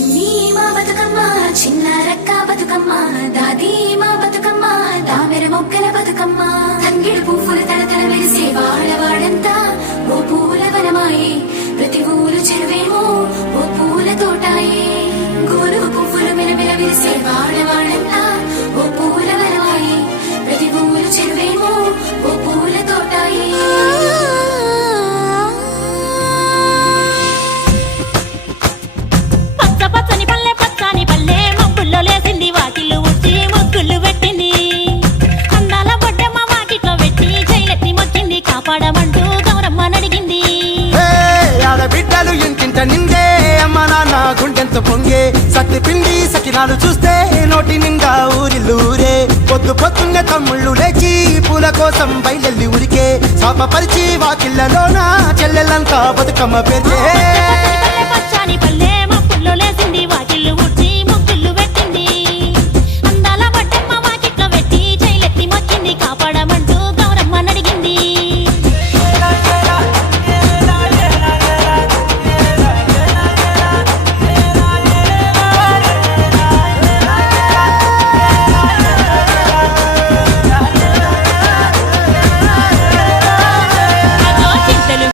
చిన్ని మా బతుకమ్మ చిన్న రక్క బతుకమ్మ దాది మా బతుకమ్మ దామెర మొగ్గల బతుకమ్మ తంగిడు పువ్వులు తడతడ వెలిసే వాడవాడంతా ఓ పూల వనమాయే ప్రతి ఊరు చెరువేమో ఓ పూల తోటాయే గోరు పువ్వులు మెలమెల విరిసే వాడవాడంతా ఓ పూల వనమాయే ప్రతి ఊరు చెరువేమో ఓ పూల తోటాయే పచ్చని పల్లె పచ్చని పల్లె మబ్బుల్లో లేసింది వాకిళ్ళు ఉచ్చి ముగ్గులు పెట్టింది అందాల బొడ్డమ్మ వాకిట్లో పెట్టి జైలెత్తి మొచ్చింది కాపాడమంటూ గౌరమ్మ నడిగింది ఆడబిడ్డలు ఇంటింట నిండే అమ్మ నాన్న గుండెంత పొంగే సత్తి పిండి సకినాలు చూస్తే నోటి నిండా ఊరిల్లూరే పొద్దు పొద్దున్నే తమ్ముళ్ళు లేచి పూల కోసం బయలెల్లి ఉరికే శాప పరిచి వాకిళ్ళలోన చెల్లెలంతా బతుకమ్మ పేర్చే